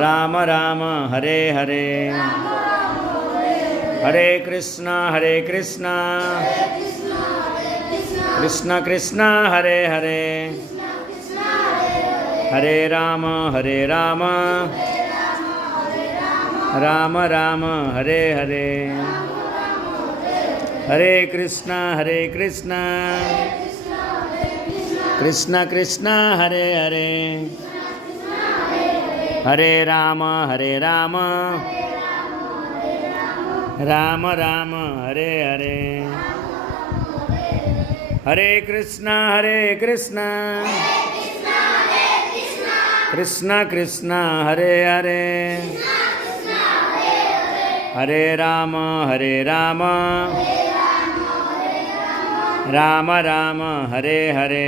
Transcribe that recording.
Ram Ram Hare Hare Hare Krishna Krishna Krishna Hare Hare Hare Ram Ram Ram Hare Hare Hare Krishna Krishna Krishna Hare Hare Hare Ram Ram Ram Hare Hare Hare Krishna Krishna Krishna Hare Hare Hare Ram Ram Ram Hare Hare